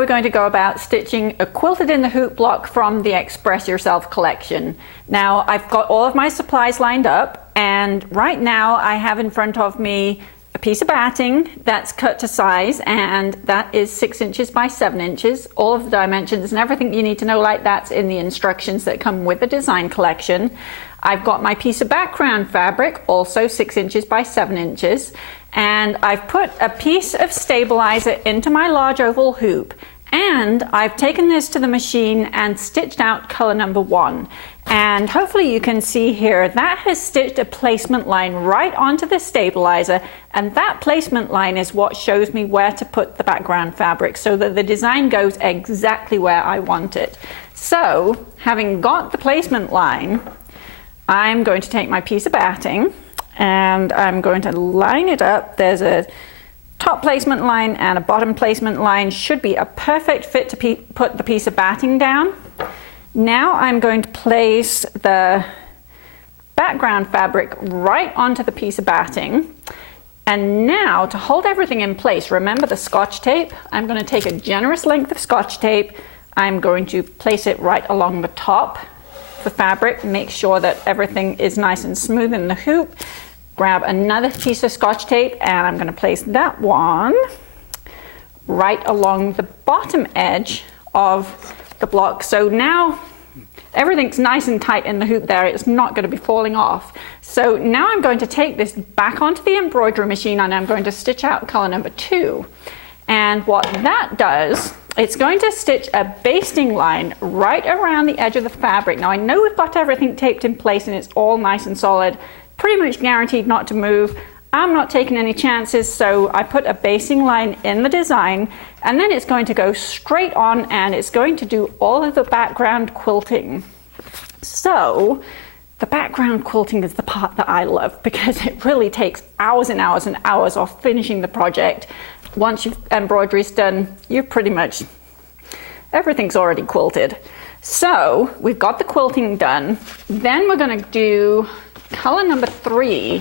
we're going to go about stitching a quilted in the hoop block from the Express Yourself collection. Now I've got all of my supplies lined up, and right now I have in front of me a piece of batting that's cut to size, and that is 6 inches by 7 inches. All of the dimensions and everything you need to know like that's in the instructions that come with the design collection. I've got my piece of background fabric, also 6 inches by 7 inches, and I've put a piece of stabilizer into my large oval hoop, and I've taken this to the machine and stitched out color number 1. And hopefully you can see here that has stitched a placement line right onto the stabilizer, and that placement line is what shows me where to put the background fabric so that the design goes exactly where I want it. So having got the placement line, I'm going to take my piece of batting and I'm going to line it up. There's a top placement line and a bottom placement line. Should be a perfect fit to put the piece of batting down. Now I'm going to place the background fabric right onto the piece of batting. And now to hold everything in place, remember the Scotch tape? I'm going to take a generous length of Scotch tape. I'm going to place it right along the top of the fabric, make sure that everything is nice and smooth in the hoop. Grab another piece of Scotch tape and I'm going to place that one right along the bottom edge of the block. So now everything's nice and tight in the hoop there. It's not going to be falling off. So now I'm going to take this back onto the embroidery machine and I'm going to stitch out color number 2. And what that does, it's going to stitch a basting line right around the edge of the fabric. Now I know we've got everything taped in place and it's all nice and solid, pretty much guaranteed not to move. I'm not taking any chances, so I put a basting line in the design, and then it's going to go straight on and it's going to do all of the background quilting. So the background quilting is the part that I love because it really takes hours and hours and hours of finishing the project. Once your embroidery's done, you're pretty much, everything's already quilted. So we've got the quilting done. Then we're going to do color number 3,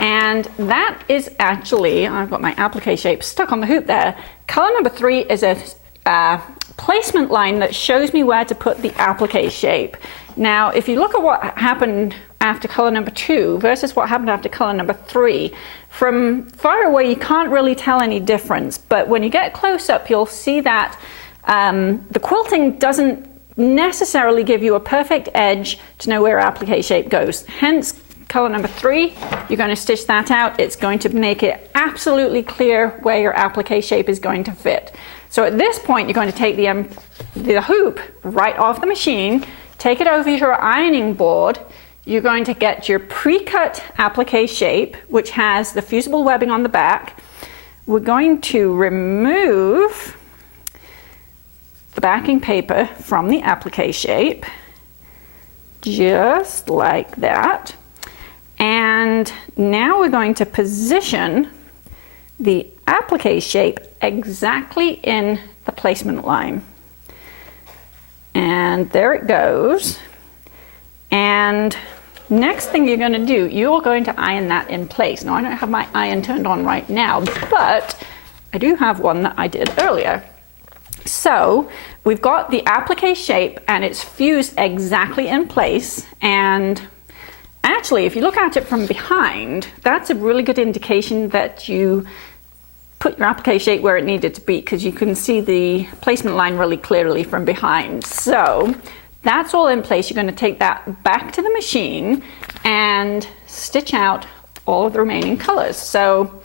and that is actually, I've got my applique shape stuck on the hoop there. Color number 3 is a placement line that shows me where to put the applique shape. Now if you look at what happened after color number 2 versus what happened after color number 3, from far away you can't really tell any difference, but when you get close up you'll see that the quilting doesn't necessarily give you a perfect edge to know where applique shape goes. Hence color number 3, you're going to stitch that out. It's going to make it absolutely clear where your applique shape is going to fit. So at this point you're going to take the hoop right off the machine, take it over your ironing board. You're going to get your pre-cut applique shape, which has the fusible webbing on the back. We're going to remove the backing paper from the applique shape, just like that. And now we're going to position the applique shape exactly in the placement line. And there it goes. And next thing you're going to do, you're going to iron that in place. Now I don't have my iron turned on right now, but I do have one that I did earlier. So we've got the applique shape and it's fused exactly in place, and actually if you look at it from behind, that's a really good indication that you put your applique shape where it needed to be, because you can see the placement line really clearly from behind. So that's all in place. You're going to take that back to the machine and stitch out all of the remaining colors. So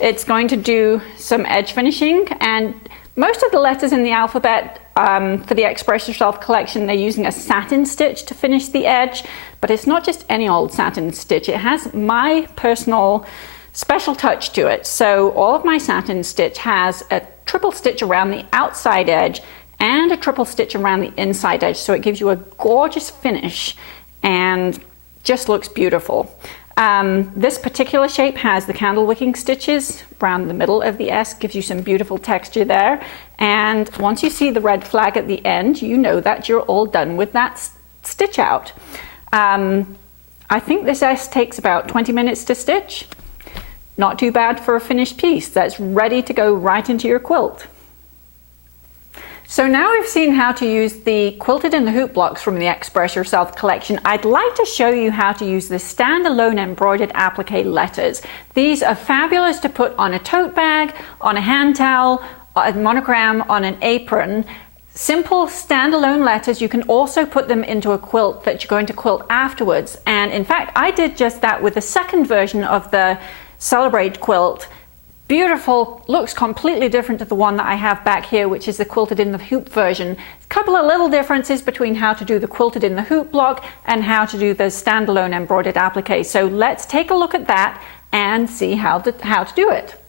it's going to do some edge finishing, and most of the letters in the alphabet for the Express Yourself collection, they're using a satin stitch to finish the edge, but it's not just any old satin stitch. It has my personal special touch to it. So all of my satin stitch has a triple stitch around the outside edge and a triple stitch around the inside edge, so it gives you a gorgeous finish and just looks beautiful. This particular shape has the candle wicking stitches around the middle of the S, gives you some beautiful texture there. And once you see the red flag at the end, you know that you're all done with that stitch out. I think this S takes about 20 minutes to stitch. Not too bad for a finished piece that's ready to go right into your quilt. So now we've seen how to use the Quilted in the Hoop blocks from the Express Yourself collection. I'd like to show you how to use the Standalone embroidered applique letters. These are fabulous to put on a tote bag, on a hand towel, a monogram on an apron. Simple standalone letters. You can also put them into a quilt that you're going to quilt afterwards. And in fact, I did just that with the second version of the Celebrate quilt. Beautiful, looks completely different to the one that I have back here, which is the Quilted in the Hoop version. A couple of little differences between how to do the Quilted in the Hoop block and how to do the Standalone embroidered applique. So let's take a look at that and see how to do it.